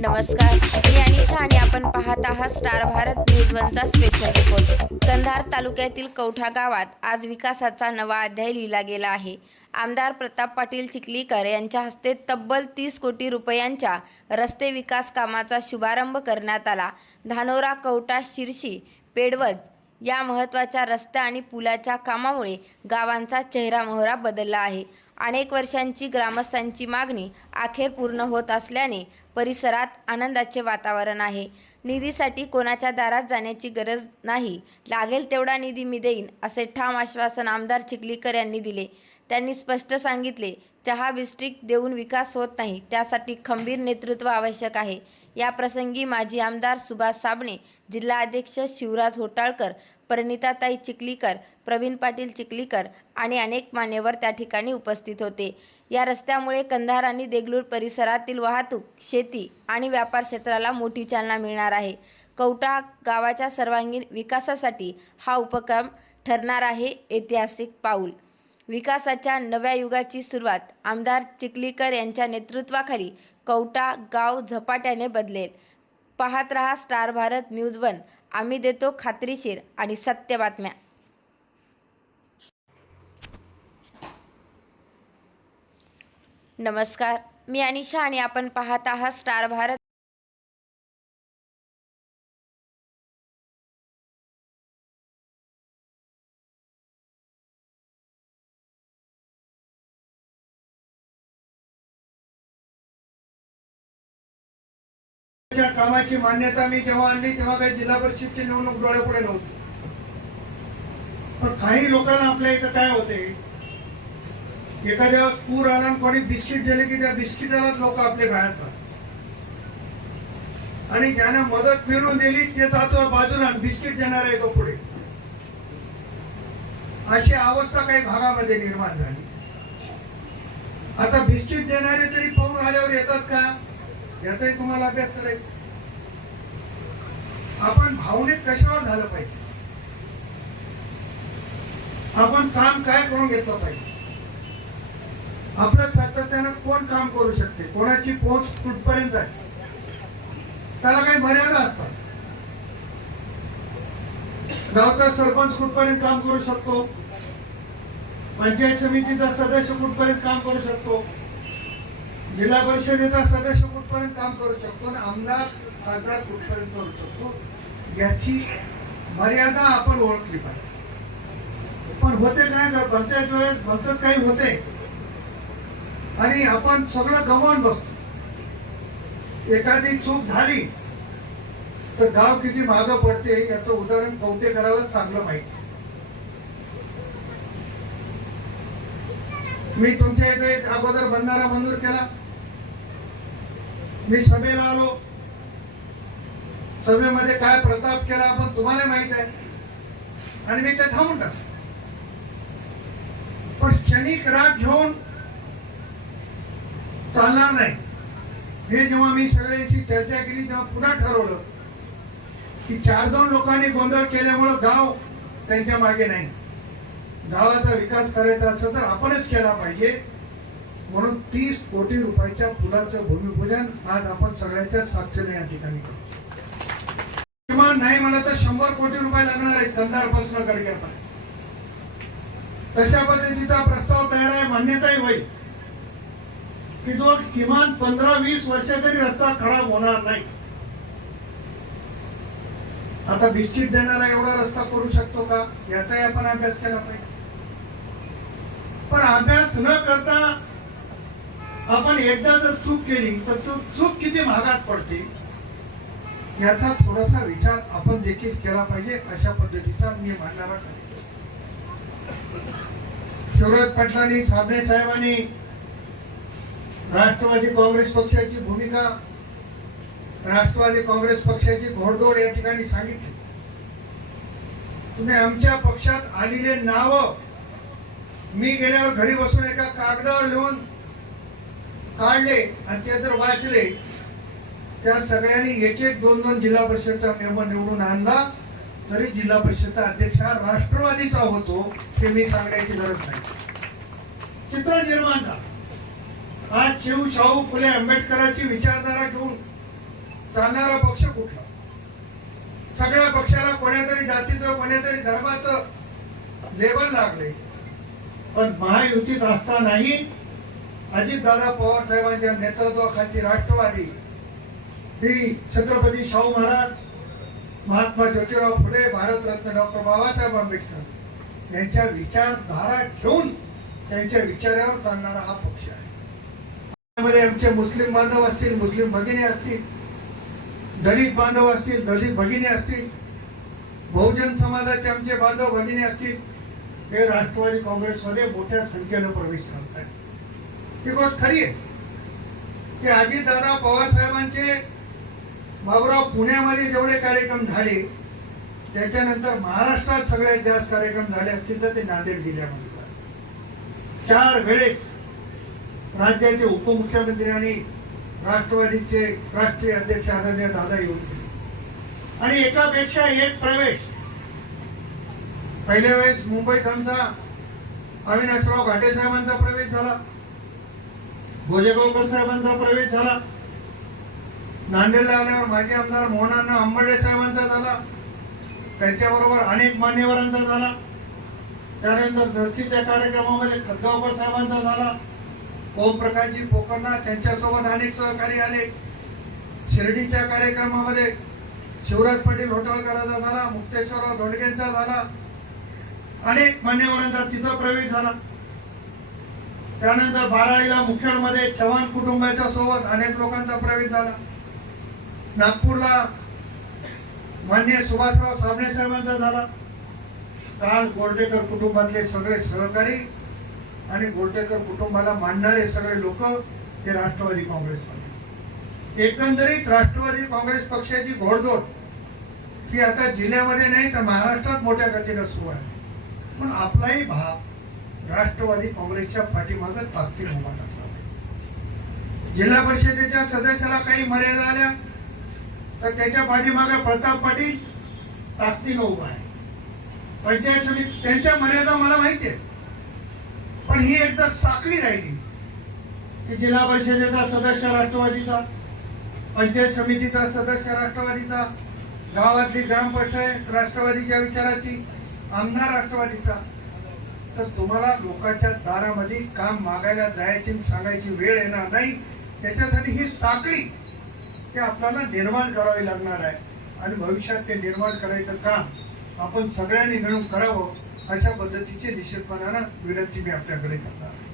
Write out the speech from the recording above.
नमस्कार. मी अनिशा आणि आपण पाहत आहात स्टार भारत न्यूज वनचा स्पेशल रिपोर्ट कंधार तालुक्यातील कवठा गावात आज विकासाचा नवा अध्याय लिहिला गेला आहे. आमदार प्रताप पाटील चिखलीकर यांच्या हस्ते तब्बल तीस कोटी रुपयांच्या रस्ते विकास कामाचा शुभारंभ करण्यात आला. धानोरा कवठा शिरशी पेडवज या महत्त्वाच्या रस्त्या आणि पुलाच्या कामामुळे गावांचा चेहरामोहरा बदलला आहे. अनेक वर्षांची ग्रामस्थांची मागणी अखेर पूर्ण होत असल्याने परिसरात आनंदाचे वातावरण आहे. निधीसाठी कोणाच्या दारात जाण्याची गरज नाही. लागेल तेवढा निधी मी देईन असे ठाम आश्वासन आमदार चिखलीकर यांनी दिले. त्यांनी स्पष्ट सांगितले चहा बिस्टिक देऊन विकास होत नाही त्यासाठी खंबीर नेतृत्व आवश्यक आहे. या प्रसंगी माजी आमदार सुभाष साबणे जिल्हा अध्यक्ष शिवराज होटाळकर परिणिताताई चिखलीकर प्रवीण पाटील चिखलीकर आणि अनेक मान्यवर त्या ठिकाणी उपस्थित होते. या रस्त्यामुळे कंधार आणि देगलूर परिसरातील वाहतूक शेती आणि व्यापार क्षेत्राला मोठी चालना मिळणार आहे. कवटा गावाच्या सर्वांगीण विकासासाठी हा उपक्रम ठरणार आहे ऐतिहासिक पाऊल विकासाच्या नव्या युगाची सुरुवात आमदार चिखलीकर यांच्या नेतृत्वाखाली कवटा गाव झपाट्याने बदलेल. पाहत रहा स्टार भारत न्यूज वन. आम्ही देतो खात्रीशीर आणि सत्य बातम्या. नमस्कार मी अनिशा आणि आपण पाहत आहात स्टार भारत कामाची मान्यता मी जेव्हा आणली तेव्हा काही जिल्हा परिषदची निवडणूक डोळ्यापुढे नव्हती. पण काही लोकांना आपल्या इथं काय होते? एखाद्या पूर आला कोणी बिस्किट दिले की त्या बिस्किटालाच लोक आपले बाहेरतात आणि ज्याने मदत मिळवून दिली ते जातो बाजूला बिस्किट देणार आहे तो पुढे. अशी अवस्था काही भागामध्ये निर्माण झाली. आता बिस्किट देणारे तरी पाहून आल्यावर येतात का? याचाही तुम्हाला अभ्यास करायचा. आपण भावनिक कशावर झालं पाहिजे? आपण काम काय करून घेतलं पाहिजे? आपलं सातत्यानं कोण काम करू शकते? कोणाची पोच कुठपर्यंत आहे? त्याला काही मर्यादा असतात. गावचा सरपंच कुठपर्यंत काम करू शकतो? पंचायत समितीचा सदस्य कुठपर्यंत काम करू शकतो? जिल्हा परिषदेचा सदस्य कुठपर्यंत काम करू शकतो? आणि आमदार खासदार कुठपर्यंत करू शकतो? याची मर्यादा आपण ओळखली पाहिजे. पण होते काय? का वेळेस भलतच काही होते. आणि आपण सगळं गमावून बसतो. एखादी चूक झाली तर गाव किती मागं पडते याचं उदाहरण कवटे करायला चांगलं माहिती मी तुमच्या इथे एक अगोदर बंधारा मंजूर केला. मी सभेला आलो. सभेमध्ये काय प्रताप केला आपण तुम्हाला माहीत आहे. आणि मी ते थांबून टाक पण क्षणिक राग घेऊन चालणार नाही. हे जेव्हा मी सगळ्यांची चर्चा केली तेव्हा पुन्हा ठरवलं की चार दोन लोकांनी गोंधळ केल्यामुळं गाव त्यांच्या मागे नाही. गावाचा विकास करायचा असेल तर आपणच केला पाहिजे. म्हणून तीस कोटी रुपयाच्या पुलाचं भूमिपूजन आज आपण सगळ्याच्या साक्षीने या ठिकाणी करू किमान नाही म्हणलं तर शंभर कोटी रुपये लागणार आहे कंधारपासून गडग्यापर्यंत तशा पद्धतीचा प्रस्ताव तयार आहे मान्यताही होईल. की जो किमान पंधरा वीस वर्ष तरी रस्ता खराब होणार नाही. आता बिस्किट देणारा एवढा रस्ता करू शकतो का? याचाही आपण अभ्यास केला पाहिजे. पण अभ्यास न करता आपण एकदा जर चूक केली तर तो चूक किती महागात पडते? याचा थोडासा विचार आपण देखील केला पाहिजे अशा पद्धतीचा मी मांडणारा शिवराज पाटलांनी साबणे साहेबांनी राष्ट्रवादी काँग्रेस पक्षाची भूमिका राष्ट्रवादी काँग्रेस पक्षाची घोडदोड या ठिकाणी सांगितली. तुम्ही आमच्या पक्षात आलेले नाव मी गेल्यावर घरी बसून एका कागदावर लिहून काढले आणि ते जर वाचले त्या सगळ्यांनी एक एक दोन दोन जिल्हा परिषदचा मेंबर निवडून आणला. तरी जिल्हा परिषदचा अध्यक्ष हा राष्ट्रवादीचा होतो ते मी सांगण्याची गरज नाही. चित्र निर्माण झालं आज शिव शाहू फुले आंबेडकरांची विचारधारा घेऊन चालणारा पक्ष कुठला? सगळ्या पक्षाला कोण्यातरी जातीचं कोण्यातरी धर्माचं लेबल लागले. पण महायुतीत असतानाही अजितदादा पवार साहेबांच्या नेतृत्वाखालची राष्ट्रवादी. ही छत्रपती शाहू महाराज महात्मा ज्योतिराव फुले भारतरत्न डॉक्टर बाबासाहेब आंबेडकर. यांच्या विचारधारा ठेवून त्यांच्या विचारावर चालणारा हा पक्ष आहे. त्यामध्ये आमचे मुस्लिम बांधव असतील मुस्लिम भगिनी असतील दलित बांधव असतील दलित भगिनी असतील बहुजन समाजाचे आमचे बांधव भगिनी असतील हे राष्ट्रवादी काँग्रेसमध्ये मोठ्या संख्येनं प्रवेश करत आहेत ही गोष्ट खरी आहे. की अजितदादा पवार साहेबांचे बाबुराव पुण्यामध्ये जेवढे कार्यक्रम झाले त्याच्यानंतर महाराष्ट्रात सगळ्यात जास्त कार्यक्रम झाले असतील तर ते नांदेड जिल्ह्यामध्ये चार वेळेस राज्याचे उपमुख्यमंत्री आणि राष्ट्रवादीचे राष्ट्रीय अध्यक्ष आदरणीय दादा येऊन गेले. आणि एकापेक्षा एक प्रवेश. पहिल्या वेळेस मुंबईत आमचा अविनाशराव घाटे साहेबांचा प्रवेश झाला. भोजेगावकर साहेबांचा प्रवेश झाला. नांदेडला आल्यावर माजी आमदार मोहनांना अंबडे साहेबांचा झाला. त्यांच्याबरोबर अनेक मान्यवरांचा झाला. त्यानंतर धर्तीच्या कार्यक्रमामध्ये खतगावकर साहेबांचा झाला. ओमप्रकाशजी पोकरना त्यांच्यासोबत अनेक सहकारी आले. शिर्डीच्या कार्यक्रमामध्ये शिवराज पाटील होटलकरांचा झाला मुक्तेश्वरराव धोडगेंचा झाला. अनेक मान्यवरांचा तिथं प्रवेश झाला. त्यानंतर बाराळीला मुखेडमध्ये चव्हाण कुटुंबाच्या सोबत अनेक लोकांचा प्रवेश झाला. नागपूरला मान्य सुभाषराव साबणे साहेबांचा झाला. काल गोरडेकर कुटुंबातले सगळे सहकारी आणि गोरडेकर कुटुंबाला मानणारे सगळे लोक ते राष्ट्रवादी काँग्रेसमध्ये एकंदरीत राष्ट्रवादी काँग्रेस पक्षाची घोडदौड ही आता जिल्ह्यामध्ये नाही तर महाराष्ट्रात मोठ्या गतीनं सुरू आहे. पण आपलाही भाग राष्ट्रवादी काँग्रेसच्या पाठीमागं ताकदीने उभा टाकला जिल्हा परिषदेच्या सदस्याला काही मर्यादा आल्या तर त्याच्या पाठीमागे प्रताप पाटील ताकदीनं उभा आहे. पंचायत समिती त्यांच्या मर्यादा मला माहिती आहेत. पण ही एक जर साखळी राहिली की जिल्हा परिषदेचा सदस्य राष्ट्रवादीचा पंचायत समितीचा सदस्य राष्ट्रवादीचा गावातली ग्रामपंचायत राष्ट्रवादीच्या विचाराची आमदार राष्ट्रवादीचा तर तुम्हाला लोकांच्या दारामध्ये काम मागायला जायची सांगायची वेळ येणार नाही. त्याच्यासाठी ही साखळी ते आपल्याला निर्माण करावी लागणार आहे. आणि भविष्यात ते निर्माण करायचं काम आपण सगळ्यांनी मिळून करावं अशा पद्धतीचे निश्चितपणानं विनंती मी आपल्याकडे करणार आहे